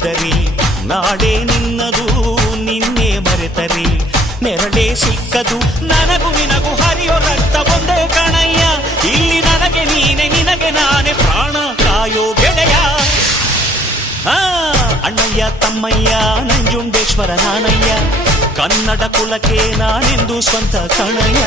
ನುಡಿದರಿ ನಾಡೇ ನಿನ್ನದು ನಿನ್ನೆ ಮರೆತರಿ ನೆರಳೇ ಸಿಕ್ಕದು ನನಗೂ ನಿನಗೂ ಹರಿಯೋ ರಕ್ತ ಒಂದೇ ಕಣಯ್ಯ ಇಲ್ಲಿ ನನಗೆ ನೀನೆ ನಿನಗೆ ನಾನೇ ಪ್ರಾಣ ಕಾಯೋ ಗೆಳೆಯ ಅಣ್ಣಯ್ಯ ತಮ್ಮಯ್ಯ ನಂಜುಂಡೇಶ್ವರ ನಾನಯ್ಯ ಕನ್ನಡ ಕುಲಕ್ಕೆ ನಾನೆಂದು ಸ್ವಂತ ಕಣಯ್ಯ